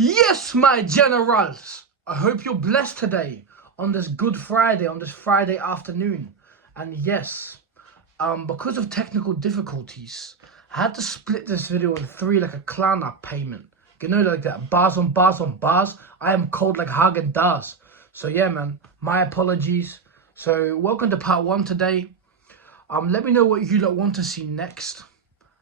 Yes, my generals. I hope you're blessed today on this Good Friday, on this Friday afternoon. And yes, because of technical difficulties, I had to split this video in three like a clown up payment. You know, like that, bars on bars on bars. I am cold like Hagen-Dazs. So yeah, man, my apologies. So welcome to part one today. Let me know what you lot want to see next.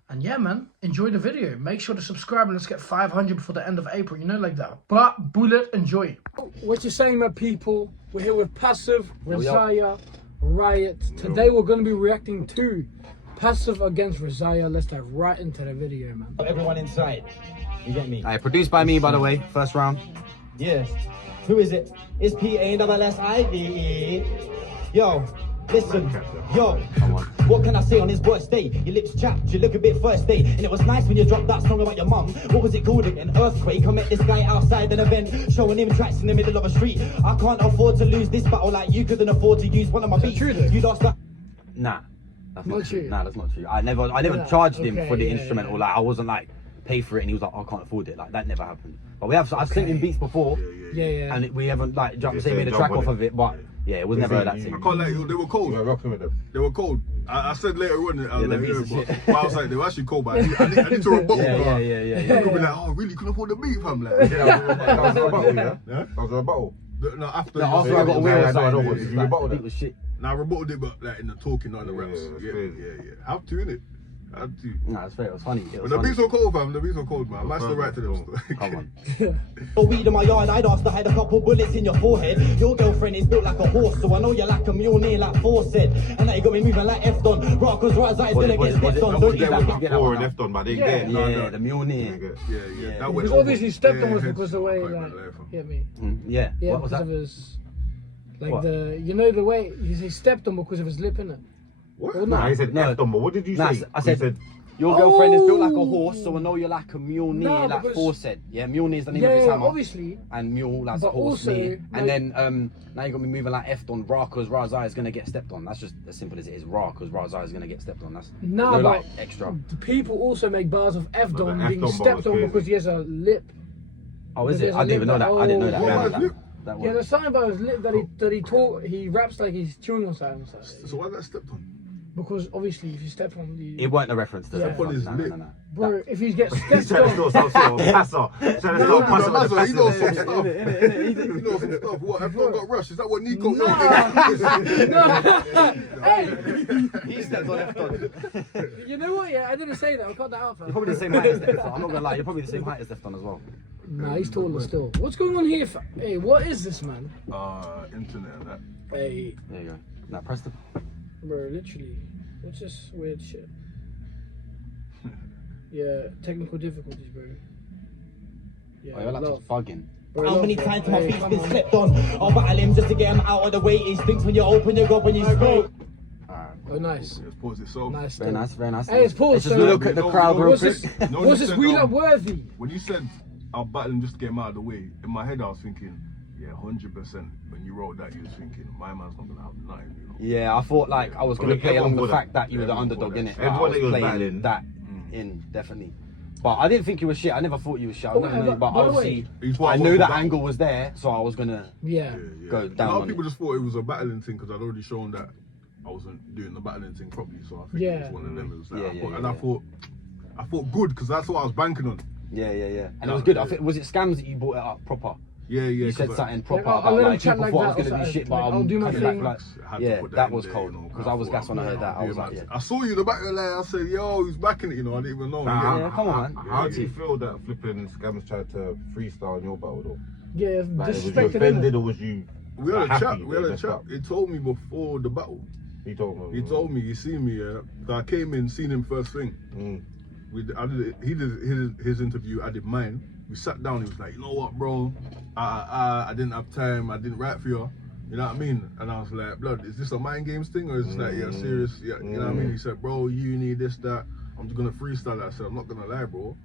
And yeah, man, enjoy the video. Make sure to subscribe and let's get 500 before the end of April, you know, like that. But bullet, enjoy. What you saying, my people? We're here with Passive, RASIAH, Riot. Today we're going to be reacting to Passive against RASIAH. Let's dive right into the video, man. Everyone inside, you get me? Produced by me, by the way, first round. Yes. Who is it? It's PASSIVE. Yo. Listen, yo, what can I say on his birthday? Your lips chapped, you look a bit thirsty. And it was nice when you dropped that song about your mum. What was it called again? Earthquake. I met this guy outside an event, showing him tracks in the middle of a street. I can't afford to lose this battle like you couldn't afford to use one of my beats. You lost that. Nah, that's not true. Nah, that's not true. I never charged him for the instrumental. Like I wasn't like pay for it, and he was like, I can't afford it. Like that never happened. But I've sent him beats before, and we haven't like made a track off of it, but. Yeah, it was never that thing. I can't let you, they were cold. Rocking with them. They were cold. I said later on, I was like, they were actually cold, but I need to rebuttal. Yeah. You'll be like, oh, really? You couldn't afford the beat, fam? Like, That was a battle, yeah? That was a battle. No, after I got away with that. Did you rebuttal it was shit. Now I rebutted it, but like in the talking, not in the raps. Yeah. Have to, innit? Have to. Nah, it's fair. It was funny. But the beats were cold, fam. The beats were cold, man. I still right to them. Come on. A weed in my yard, I'd ask to hide a couple bullets in your forehead. Your girlfriend is built like a horse, so I know you're like a mule near like Four said. And now you got me moving like F-Don. Right, cause right side is gonna get stepped on. Don't you like Four and left on, but they get Yeah, the mule near. Yeah. That Because obviously stepped on was because of the way, like, get me? Yeah. Yeah, What was because that? of his, like you know the way, he stepped on because of his lip, innit? What? Nah, he said F on, but what did you say? I said, your girlfriend is built like a horse, so I know you're like a mule near, like Four said. Yeah, mule near is the name of his hammer. Obviously. And mule, that's a horse near. And then now you got me moving like F on Ra, because RASIAH is gonna get stepped on. That's just as simple as it is. Ra, because RASIAH is gonna get stepped on. That's no like extra. People also make bars of F-Don being F-Don stepped on because he has a lip. Oh, is it? I didn't even know that. I didn't know that. Yeah, there's something about his lip that he raps like he's chewing on something. So why that stepped on? Because obviously, if you step on the... It weren't a reference to Step on his lip. Bro, if he gets stepped on... He's trying to some sort of passer. He knows some stuff. He knows some stuff. What, everyone got rushed? Is that what Nico... No. Hey! He stepped on F-Don. You know what, yeah, I didn't say that. I cut that out, fam. You're probably the same height as Defton. I'm not gonna lie, you're probably the same height as Defton as well. Nah, he's taller still. What's going on here, fam? Hey, what is this, man? Internet and that. Hey. There you go. Now press the... Bro, literally. What's this weird shit? Yeah, technical difficulties, bro. Yeah, Oh, your laptop's bugging. Bro, how many times my feet's been slept on? I'll battle him just to get him out of the way. He stinks when you open your gob when you scroll. Oh, nice. Let's pause it. So Nice. Very nice, very nice. Hey, it's paused. Let's just look at the crowd real quick. What's this wheel up worthy? when you said I'll battle him just to get him out of the way, in my head I was thinking, yeah, 100%. When you wrote that, you was thinking, my man's not gonna have nothing, you know. Yeah, I thought like I was gonna play along the fact that you were the underdog in it. I was playing that in definitely. But I didn't think you were shit. I never thought you were shit. I never knew, but obviously I knew that angle was there, so I was gonna go down. A lot of on people it. just thought it was a battling thing because I'd already shown that I wasn't doing the battling thing properly. So I think it was one of them. It was like, I thought good because that's what I was banking on. Yeah. And it was good. I think was it Scams that you brought it up proper? Yeah. You said something proper I'll about let him like chat people like thought I was that, gonna be shit, but I'll do my coming back thing. like that was cold because I was gas when I heard that. I was like, yeah. I saw you in the back of the line. I said, yo, he's backing it. You know, I didn't even know. Yeah, come on, man. How do you feel that flipping Scams tried to freestyle in your battle though? Yeah, Like, was you disrespected offended or was you We had a happy chat. that We had he a messed chat. up? He told me before the battle. He told me. He told me, you see me, I came in, seen him first thing. He did his interview, I did mine. We sat down, he was like, you know what, bro? I didn't have time, I didn't write for you. You know what I mean? And I was like, blood, is this a mind games thing or is this like, yeah, serious? Yeah, you know what I mean? He said, bro, you need this, that. I'm just gonna freestyle that. I said, I'm not gonna lie, bro.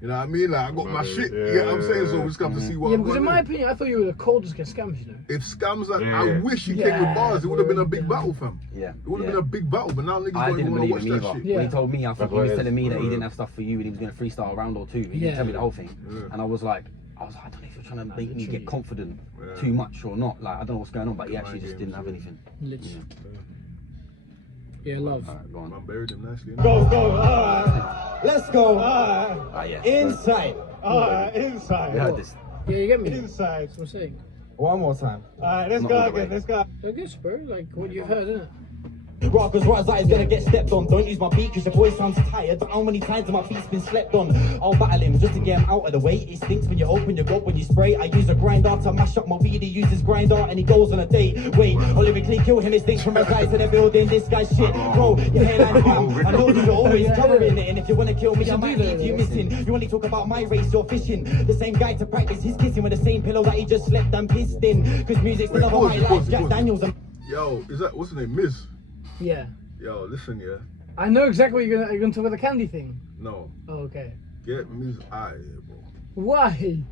You know what I mean? Like I got my shit. You get what I'm saying? So we just have to see what. Yeah, because in my opinion, I thought you were the coldest against scams. You know. If scams, like I wish he came with bars, it would have been a big battle, fam. Yeah. It would have been a big battle, but now niggas I don't even didn't want to believe watch him that either. shit. When he told me, I thought he was telling me that he didn't have stuff for you and he was going to freestyle a round or two. He didn't tell me the whole thing. And I was like, I don't know if you're trying to make me get confident too much or not. Like, I don't know what's going on, but he actually just didn't have anything. Literally. Yeah, love. Alright, go on. I buried him nicely. Go. Let's go. Yeah. Inside. Inside. You heard this. Yeah, you get me. Inside. That's what I'm saying. One more time. Alright, let's Not go all the again. way. Let's go. I guess, bro. Like what you've heard, isn't it? Rockers, right is gonna get stepped on. Don't use my beat cause your boy sounds tired. But how many times have my beat's been slept on? I'll battle him just to get him out of the way. It stinks when you open your gob when you spray. I use a grinder to mash up my weed. He uses grinder and he goes on a date. Wait, I'll lyrically kill him. It stinks from the guys in the building. This guy's shit. Bro, your hairline's fam. I know you're always covering it. And if you wanna kill me, I might leave you missing. You only talk about my race, you're fishing. The same guy to practice his kissing with the same pillow that he just slept and pissed in. Cause music's the love of my life. Jack Daniels and Yo, is that what's the name? Miz. Yeah. Yo, listen, yeah. I know exactly what you're gonna talk about the candy thing. No, Oh, okay. get Miz out of here, bro. Why? He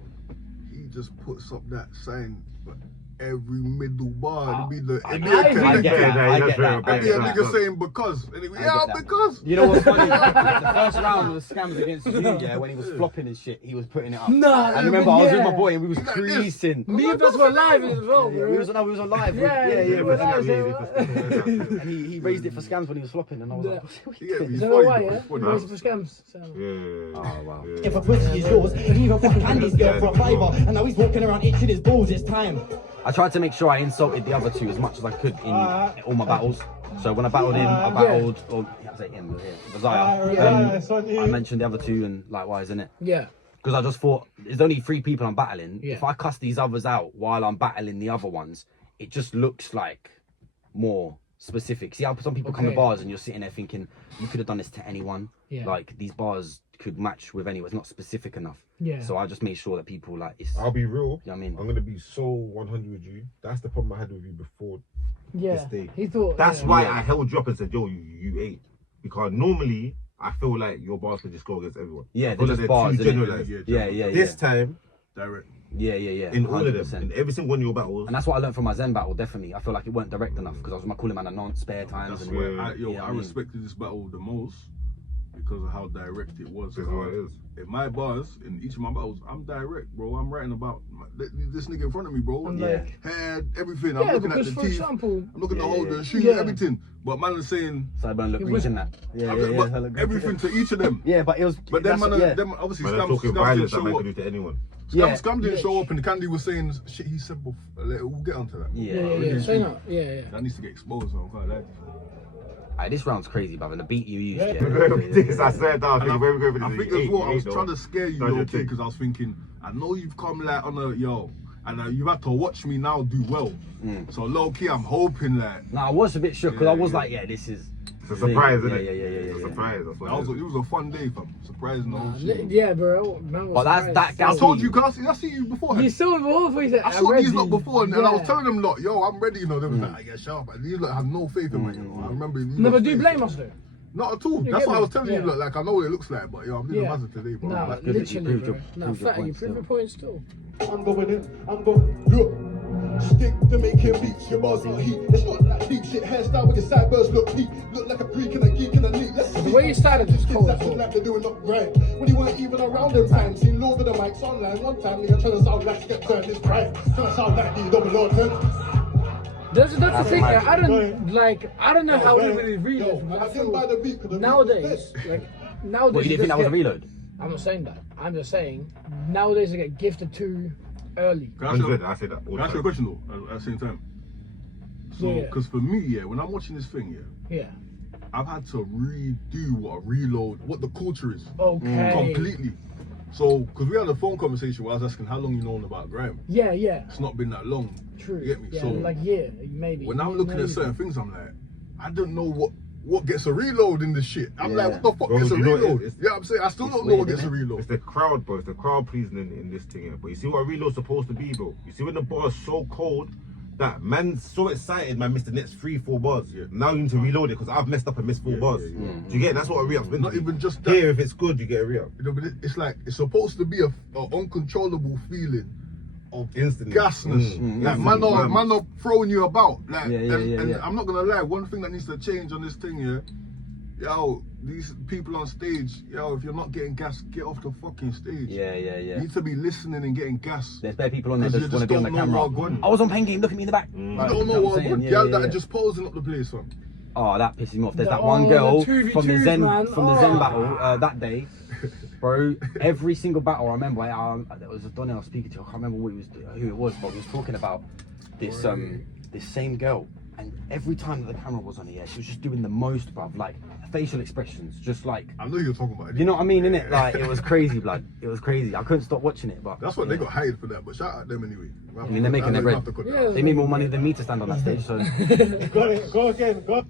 just puts up that sign for every middle bar. It'd be the I get that. It'd be a nigga saying because. And he'd be, yeah, because. You know what's funny? The first round was scams against you, yeah, when he was flopping and shit, he was putting it up. Nah, and remember, I was with my yeah. boy and we was Like this. creasing. Me and Bess were live as well, Yeah, bro. we was on live. Yeah, we were live. And he raised it for scams when he was flopping, and I was like, what are you Yeah, doing? he's You know funny, why, bro. yeah? He's funny. Raise it for scams. So. Oh wow. if a pussy is yours, he even fucking candy's girl for a fiver. And now he's walking around itching his balls. It's time. I tried to make sure I insulted the other two as much as I could in all my battles. So when I battled him, I battled, or I say him, RASIAH. I mentioned the other two and likewise, innit? Yeah. Because I just thought, there's only 3 people I'm battling. Yeah. If I cuss these others out while I'm battling the other ones, it just looks like more specific. See how some people come to Okay. bars and you're sitting there thinking, you could have done this to anyone. Yeah. Like, these bars could match with anyone. It's not specific enough. Yeah. So I just made sure that people, like, it's... I'll be real. You know what I mean? I'm gonna be so 100 with you. That's the problem I had with you before Yeah. this day. He thought. That's yeah. why I held you up and said, yo, you ate. Because normally I feel like your bars can just go against everyone. Yeah, I feel they're like just bars, too innit? generalized. Yeah. This time, Direct. Yeah. in all of 100%. them, in every single one of your battles, And that's what I learned from my Zen battle, definitely. I feel like it weren't direct enough because I was calling man a non-spare times. That's And where Yeah. I Yeah, I mean- respected this battle the most because of how direct it was. That's what it is. In my bars, in each of my battles, I'm direct, bro. I'm writing about this nigga in front of me, bro. I'm Yeah. like, Hair, everything. I'm yeah, looking at because the for teeth. example, I'm looking at the holder, shoes, Yeah. everything. But man is saying Sideburn look It weak was- in that. Yeah, I'm yeah, but yeah. everything to each of them. Yeah, but it was. But then that's- man, yeah. them obviously man, I'm scams talking didn't violence that show man up. can do to anyone. Yeah. Scam didn't show up, and the Candy was saying shit he said before. We'll get onto that. yeah. Say no. Yeah. That needs to get exposed. So I'm quite like. Aye, this round's crazy, brother. The beat you used. We're going with this. I said that. I think we're going with I this. think You as ate, well, I you was ate, trying though. to scare you, That's your little kid, thing. because I was thinking, I know you've come like on a and you've had to watch me now do well. So low key, I'm hoping that No, I was a bit shook because I was Yeah. like, yeah, this is. It's a surprise, isn't Yeah, it? yeah. It's a surprise. That's what it was a fun day, fam. Surprising the whole shit. Yeah, bro. Man was But that's surprised. that. I told you, cause I see you before. You saw him before. He said, I saw these lot before, and I was Yeah. telling them, lot, yo, I'm ready. You know, they was like, I get sharp. And these lot have no faith in me. You know? I remember. these No, lot but do you saying- blame us though? Not at all. You That's get what I me? was telling you. Yeah. Look, like I know what it looks like, but yo, I'm doing Yeah. a mazza today, bro. No, Like, good that you literally, proved bro. your- No, proved your fact, you point prove your still. point still. I'm going in. I'm going. Look. Stick to making beats, your bars not heat. It's not that deep shit hairstyle with your sideburns look peak. Look like a freak and a geek and a neat. Let's The way you started is cold as Kids well. like they're doing up right. When you weren't even around them times. Seen loads of the mics online. One time nigga trying to sound like Step Turn his pride. Trying to sound like the double or ten. That's the thing. I don't know how we really read Yo, it. But I I didn't buy the feel beat 'cause the beat nowadays, was like nowadays. What, you didn't think that was a reload? I'm not saying that. I'm just saying nowadays they get gifted too early. Can I ask you- 100, I say that all can the I ask you a time. question though? At the same time. So, Yeah. because for me, yeah, when I'm watching this thing, Yeah. I've had to redo what the culture is Okay. completely. So, because we had a phone conversation where I was asking how long you known about grime. Yeah. It's not been that long. True. You get me? Yeah, So like maybe. when I'm looking at maybe. certain things, I'm like, I don't know what gets a reload in this shit. I'm like, Yeah. what the fuck Bro, gets a you know what it reload? is? Yeah, I'm saying I still It's don't know what weird, gets a innit? reload. It's the crowd, bro. It's the crowd pleasing in this thing, yeah. But you see what a reload's supposed to be, bro. You see when the bar is so cold, that man's so excited, man, missed the next 3-4 bars. Yeah. Now you need to reload it because I've messed up and missed 4 bars. Do you get it? That's what a re-up's been. Not to. even just that. Here, if it's good, you get a re-up. You know, but it's like it's supposed to be a uncontrollable feeling of Instantly. gasness. Like man not throwing you about. Like and I'm not gonna lie, one thing that needs to change on this thing, yo, these people on stage, yo, if you're not getting gas, get off the fucking stage. You need to be listening and getting gas. There's bare people on there that just want to be on the camera. I was on Pain Game, look at me in the back. You don't know what I'm good. That are just posing up the place, man. Oh, that pisses me off. There's that one girl from the Zen battle that day. Bro, every single battle I remember, there was a Donny I was speaking to, I can't remember who it was, but he was talking about this this same girl. And every time that the camera was on her, she was just doing the most, bruv, like facial expressions, just like. I know you're talking about it. You know what I mean, innit? Like, it was crazy, blood. It was crazy. I couldn't stop watching it, but. That's what they got hired for that, but shout out them anyway. I mean, they're making their bread. They made more money than me to stand on that stage, so. Got it, go again, go.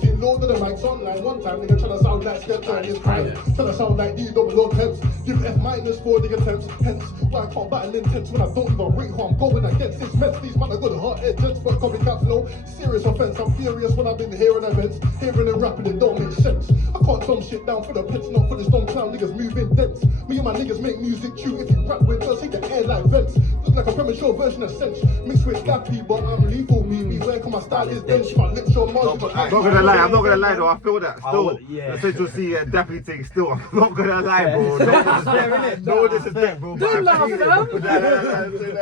Seen loads of the mics online one time, nigga tryna sound like Skepta and his prime. Tryna sound like D-double temps. Give F- for the attempts. Hence, why I can't battle intense when I don't even rate who I'm going against. It's mess, these man are good hard-head gents, but copycat flow. Serious offense, I'm furious when I've been hearing events. Hearing and rapping, it don't make sense. I can't dumb shit down for the pits, not for this dumb clown niggas moving dense. Me and my niggas make music too. If you rap with us, hit the air like vents. Look like a premature version of Sense. Mixed with Gappy, but I'm lethal. Me, where come my style is dense. My lips, your mouth, I'm not gonna lie though, I feel that still. The Central C Dappy thing still. I'm not gonna lie, bro. No disrespect, bro. Don't laugh, man.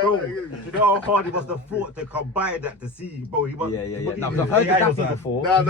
Bro, you know how hard he must have fought to combine that to see, bro. He must. No, I've heard the Dappy before. Nah. I've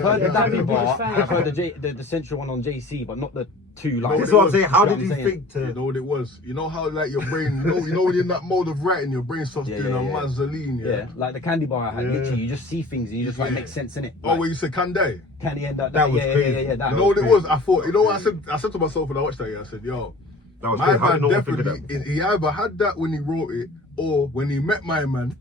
heard the Dappy bar. I've heard the Central one on JC, but not the two like. That's what I'm saying. How did you think to? You know what it was? You know how like your brain, you know when you're in that mode of writing, your brain starts doing a mazzoline. Yeah, like the candy bar I had. Literally, you just see things and you just like make sense in it. Oh, where you said Kande? Candy end up. That was crazy. Yeah. You know what it was? I thought. You know what I said to myself when I watched that. I said, yo, my man definitely. He either had that when he wrote it, or when he met my man.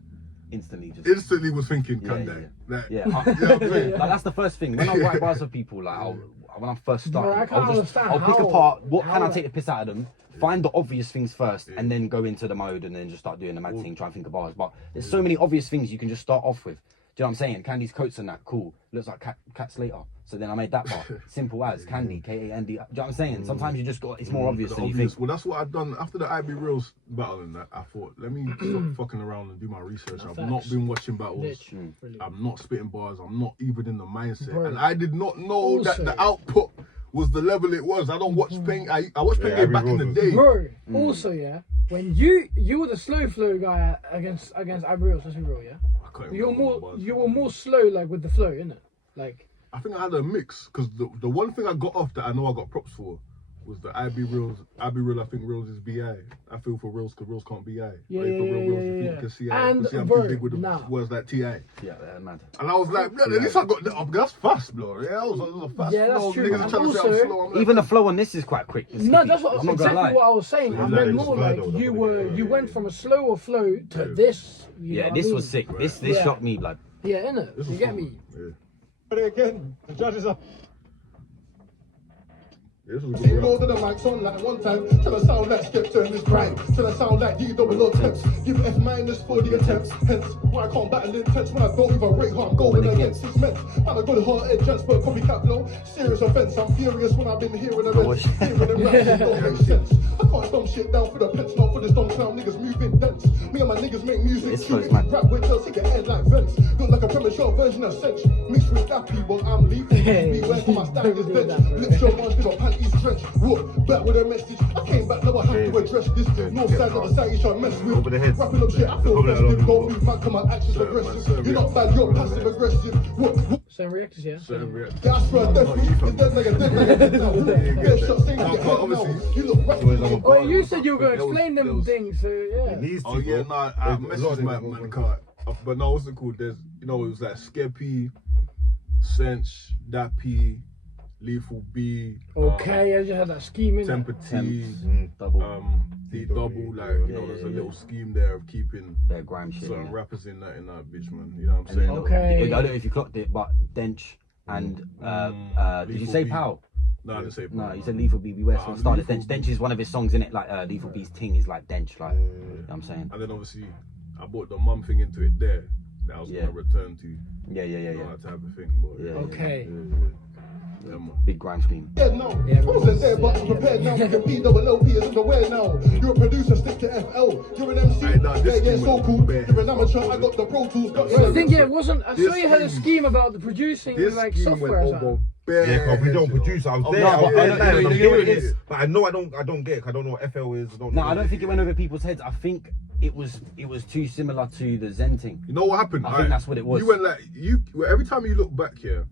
Instantly was thinking Kande. Like, that's the first thing. When I write bars for people, like when I'm first starting, I'll pick apart what can I take the piss out of them, find the obvious things first, and then go into the mode and then just start doing the mad thing, try and think of bars. But there's so many obvious things you can just start off with. Do you know what I'm saying? Candy's coats and that, cool. Looks like Cat Slater. So then I made that bar. Simple as Candy, K-A-N-D. Do you know what I'm saying? Sometimes you just got, it's more obvious than you think. Well, that's what I've done after the IB Reels battle and that. I thought, let me stop fucking around and do my research. I've not been watching battles. I'm not spitting bars. I'm not even in the mindset. And I did not know that the output was the level it was. I don't watch Pain. I watched Pain Game back in the day. Bro, also, when you were the slow flow guy against IB Reels, let's be real, you were more slow, like with the flow, innit? Like, I think I had a mix because the one thing I got off that I know I got props for was the IB Reels. IB Reels, I think Reels is BI. I feel for Reels because Reels can't BI. You can see I'm too big with the words like TI. Yeah, mad. And I was like, at least I got that up. That's fast, bro. Yeah, that was a fast flow. That's true. Niggas are trying to say I'm slow. Like, even the flow on this is quite quick. No, that's exactly what I was saying. I meant more like you went from a slower flow to this. This was sick. This shocked me, blood. Yeah, innit? You get me? Again, the judges are. Seen loads of the mics online one time, tryna sound like Skepta and his prime. Tryna sound like D-double temps. Give F- for the attempts. Hence, why I can't battle intense when I don't even rate how I'm going against. It's meant, man, I got hard-head gents, but copycat flow. Serious offense, I'm furious when I've been hearing events. Hearing and rapping, it don't make sense. I can't dumb shit down for the pits, not for this dumb clown niggas moving dense. Me and my niggas make music too. If you rap with us, hit your head like vents. Look like a premature version of Sense. Mixed with Gappy, but I'm lethal. Beware for my style is dense. Lips your mouth, get up, panties trench. What? Back with a message. I came back, now I have to address this. North side of the side, you try mess with. Wrapping up shit, I feel festive. Don't move, man, come my actions aggressive. You're not bad, you're passive aggressive. What? Same reactors, yeah? Same reactors. Gas for a death, it's dead like a dead. Get shot, saying you get hit now. You look right. Well, you said you were going to explain them things, so yeah. Oh yeah, no, I messaged my car. But no, what's it called? There's, it was like Skeppy, Sench, Dappy, Lethal B. Okay, I just had that scheme in Temper T, D-double, like, there's a little scheme there of keeping grime shit, certain rappers in that bitch, man. You know what I'm saying? Okay. I don't know if you clocked it, but Dench and did you say Pow? No, I didn't say Pow. No, you said Lethal B. Beware. So started Dench. Dench is one of his songs in it. Like Lethal B's ting is like Dench. Like, you know what I'm saying. And then obviously I bought the mum thing into it there. That I was gonna return to. Yeah. That type of thing. But, Okay. Yeah, man. Big grime screen. Yeah, no. I wasn't there, but I'm prepared now. You can be double is in the way now. You're a producer, stick to FL. You're an MC. Yeah, so cool. You're an amateur. I got the Pro Tools. I think it wasn't. I saw you had a scheme about the producing like software. Or something. Yeah, because we don't produce. I was there. I was there. I'm hearing it. But I know I don't get it. I don't know what FL is. No, I don't think it went over people's heads. I think it was too similar to the Zen thing. You know what happened? I think that's what it was. You went like every time you look back here,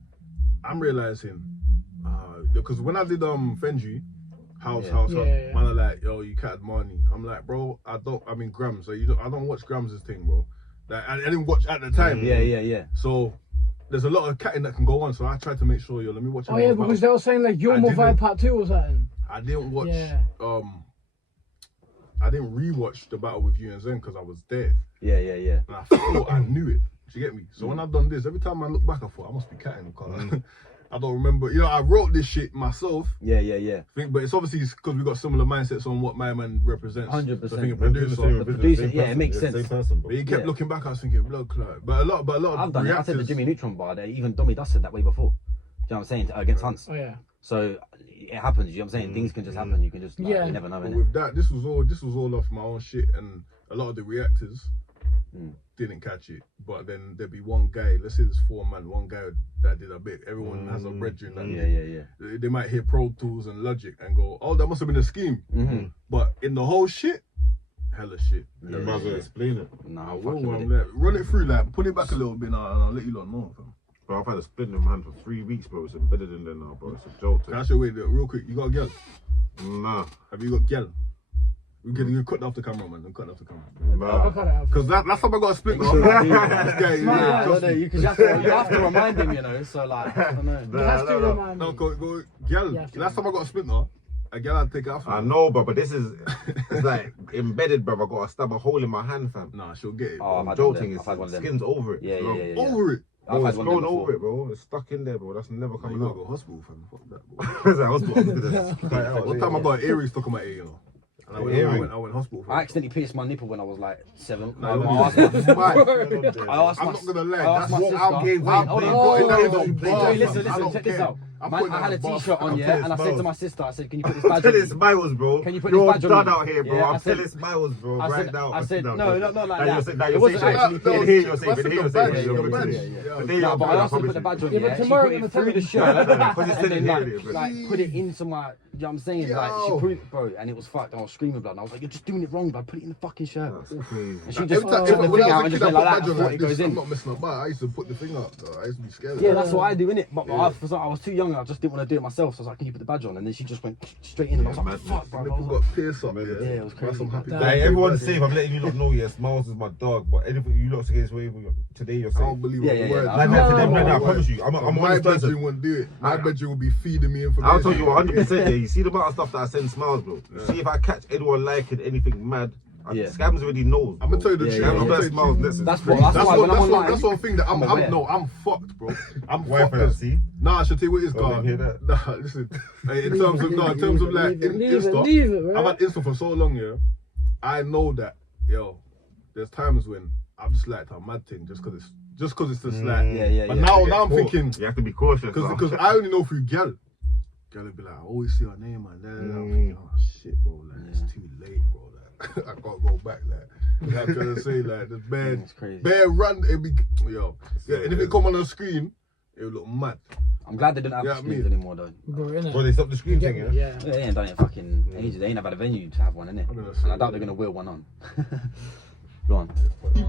I'm realizing because when I did Fenji house, man are like, yo, you catted money. I'm like, bro, I mean Grams. So I don't watch Grams' thing, bro. Like I didn't watch at the time. Yeah. So there's a lot of catting that can go on. So I tried to make sure, let me watch. Oh yeah, because they were saying like Yo Mo Vibe Part 2 or something. I didn't watch. I didn't rewatch the battle with you and Zen because I was there. Yeah. And I thought I knew it. Do you get me? So when I've done this, every time I look back, I thought I must be catting because I don't remember. I wrote this shit myself. Yeah. But it's obviously because we got similar mindsets on what my man represents. 100%. So I think the producer, it makes sense. Same person, but he kept looking back. I was thinking, blood clot. But a lot of I've done it. I said the reactors- Jimmy Neutron bar there. Even Dommy Dust said that way before. Do you know what I'm saying? Against Hunts. Oh yeah. So it happens. You know what I'm saying? Things can just happen. You can just you never know. But Innit? with that, this was all off my own shit, and a lot of the reactors didn't catch it. But then there'd be one guy. Let's say there's 4 man. One guy that did a bit. Everyone has a brethren. Yeah. They might hear Pro Tools and Logic and go, "Oh, that must have been a scheme." But in the whole shit, hella shit. You might as well explain it. Nah, I I'm will, fucking with man. it. Like, run it through, like, put it back a little bit now, and I'll let you lot know. Fam. Bro, I've had a split in my hand for 3 weeks, bro. It's embedded in there now, bro. It's a joke. Can I show wait real quick? You got a girl? Nah. Have you got girl? We can cut off the camera, man. Cut off the camera. Nah. Because last time I got a split, man. You have to remind him, you know. So like, I don't know. You have to remind me. No, go, girl. Last time I got a split, no. A girl had to take it off. I know, bro, but this is it's like embedded, bro. I got to stab a hole in my hand, fam. Nah, she'll get it. Oh, bro. I've Joke had thing one of is them. skin's over it. Yeah. Over it. Bro, I've it's had one of grown them over before. it, bro. It's stuck in there, bro. That's never You coming gotta out. go hospital, fam. Fuck that, bro. It's like, hospital. One time I got an earring stuck on my ear, And I went hospital for I it. accidentally pierced my nipple when I was like 7. No, I don't asked do my- that. I'm not gonna lie. I asked That's my what sister. I'm getting. Wait, hold on. Oh, Listen, check this out. Man, I had a t-shirt on, yeah, and I said to my sister, I said, can you put this I'm badge telling on? Smiles, bro. Can you put You're this badge on done me? out here, bro. Yeah, I I'm said- telling Smiles, bro. I Right said, now. I said, no, not like Now that. you're saying It wasn't shit. actually Here pierced. you're saying, That's here the badge, you're the badge. saying. Yeah. But there No, you but go, I asked her to put the promise badge on, Yeah, yeah. but She tomorrow put you're it gonna through the tell shirt, Because you and said then it, bro. like put it into my, you know what I'm saying? Like she Yo. put it, bro, and it was fucked. I was screaming blood. And I was like, you're just doing it wrong, bro. Put it in the fucking shirt. That's crazy. And she just Every time, took the when thing I out was and a just kid, went I like put that. badge I on thought like it goes this. I'm in. not messing about. I used to put the thing up. I used to be scared. Yeah, that's what I do, innit? But I was too young. I just didn't want to do it myself. So I was like, can you put the badge on? And then she just went straight in. And I was like, madness. fuck, bro. I Nipple was got like, pierced up. Yeah, it was crazy. That's some happy Hey, Like, birthday everyone's birthday. safe. I'm letting you lot know, yeah, Smiles is my dog. But anything you lot say today, you're I safe. don't believe Yeah, a yeah, word. yeah. Like, No. today, right now, I Word. promise you. I'm My honest person. bedroom wouldn't do it. My bedroom would be feeding me information. I'll tell you 100%. Yeah, you see the amount of stuff that I send Smiles, bro. See if I catch anyone liking anything mad. Yeah. Scams already knows. I'm gonna tell you the Yeah, truth. yeah, I'm yeah. gonna tell you Smiles, the truth. listen. That's why when I'm online. That's one thing that I'm aware. no, I'm fucked, bro. I'm Why fucked. for that, see? Nah, I should tell you what it's Oh, got. let me hear that. Nah, listen. Hey, in terms of like Insta, leave it, right? I've had Insta for so long, yeah. I know that, yo, there's times when I've just liked a mad thing just cause it's just like. Yeah. But now I'm thinking You have to be cautious. because I only know through gal. Gal would be like, I always see her name, man. I'm thinking, oh shit, bro, like it's too late, bro. Like I can't go back, like. You know what I'm trying to say, like the It's crazy. bare run, it'd be yo. Yeah, and if it come on the screen, it would look mad. I'm glad they don't have Yeah, screens me. anymore, though. Bro, innit? Bro, they stopped the screen Get thing, me, yeah? yeah. They ain't done it fucking ages. They ain't have had a venue to have one, innit? I'm gonna And say I doubt they're gonna wheel one on. Go on.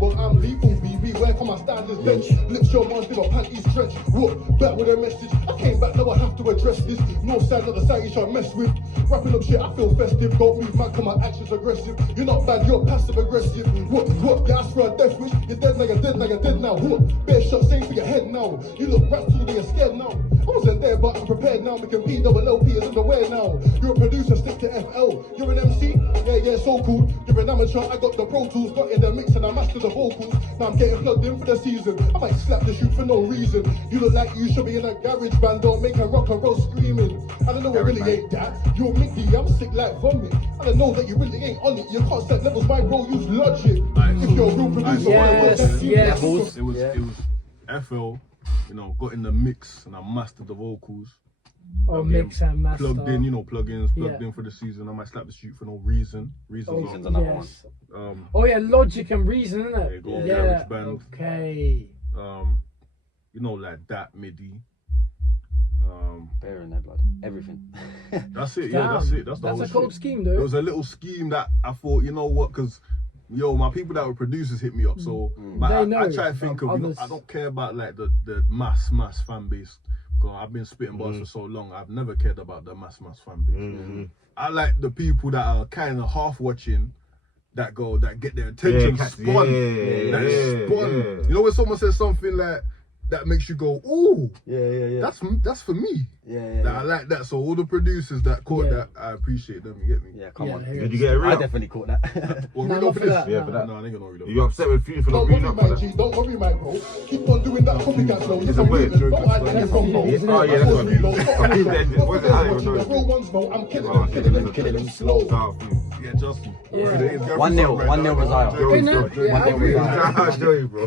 But I'm lethal, BB. Where can I stand this bench? Lips your man's with a panties trench. What? Back with a message. I came back, now I have to address this. No side, not the side you try to mess with. Wrapping up shit, I feel festive. Don't move mad, come my actions aggressive. You're not bad, you're passive aggressive. What? You asked for a death wish. You're dead now, you're dead now, you're dead now. What? Bare shot, same for your head now. You look rap too, you're scared now. I wasn't there, but I'm prepared now. Making P double LP is in the way now. You're a producer, stick to FL. You're an MC? yeah, so cool. You're an amateur, I got the Pro Tools, got in the mix and I mastered the vocals. Now I'm getting plugged in for the season. I might slap the shoot for no reason. You look like you should be in a garage band, don't make a rock and roll screaming. I don't know, it really ain't that. You're Mickey, I'm sick like vomit. I don't know that you really ain't on it. You can't set levels, my bro, use logic. If you're a real producer, yes. It was FL, you know, got in the mix and I mastered the vocals. Mix and master. Plugged in, you know, plugins, plugged in for the season. I might slap the shoot for no reason. Reason's another one. Logic and Reason, isn't it? Garage band. Okay. You know, like that MIDI. Bear in their blood. Everything. That's it, yeah, that's it. That's the whole a cold shit. scheme, though. It was a little scheme that I thought, you know what, because my people that were producers hit me up. So I try to think of, you know, I don't care about like the mass fan base. I've been spitting bars for so long. I've never cared about the mass fan base. I like the people that are kind of half watching, that get their attention spun. You know when someone says something like that makes you go, ooh, that's for me. I like that. So all the producers that caught that, I appreciate them. You get me? Yeah, come on. Did you get a I definitely caught that. Well, reload for this? Yeah, for that. No, I ain't gonna reload. You upset with you for not Don't worry, reading my up G, don't worry, my bro. Keep on doing that copycat flow. It's a weird joke. Don't act like you're from home. Oh, yeah, that's what it is. What's it? I don't even know. The real ones know I'm killing them slow. South, Yeah, Justin. 1-0 RASIAH.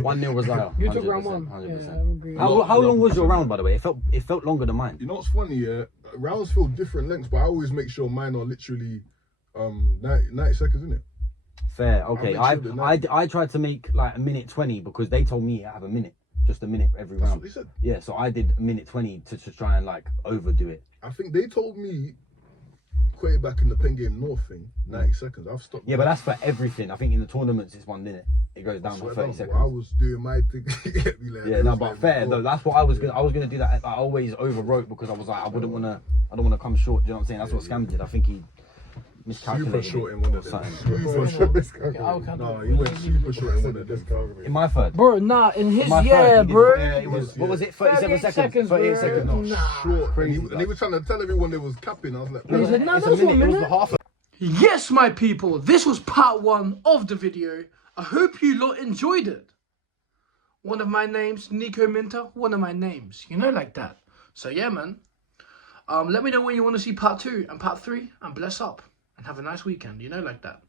1-0 RASIAH. You took round 1. 100%. How long was your round, by the way? It felt longer than mine. You know what's funny, yeah? Rounds feel different lengths, but I always make sure mine are literally 90 seconds, isn't it? Fair, okay. I tried to make like a minute 20 because they told me I have a minute, just a minute every round. That's what they said. Yeah, so I did a minute 20 to try and like overdo it. I think they told me way back in the Pen Game North thing, 90 seconds. I've stopped. Yeah, but that's for everything. I think in the tournaments it's 1 minute. It goes down to 30 seconds. I was doing my thing. Yeah, no, but fair though. That's what I was gonna do. That I always overwrote because I was like, I don't wanna come short. Do you know what I'm saying? That's what Scam did. I think he miscalculated. Super short in one of them. Something. Super short. No, he went super short in one of them. In my third. Bro, nah, in his, My yeah, third, bro. it was, what was it? 37 seconds. 38 38 seconds. Short. And he was trying to tell everyone they was capping. I was like, He said, nah, It's that's a 1 minute. It minute. was half. Yes, my people, this was part 1 of the video. I hope you lot enjoyed it. One of my names, Nico Minter, one of my names, you know, like that. So yeah, man. Let me know when you want to see part 2 and part 3, and bless up and have a nice weekend, you know, like that.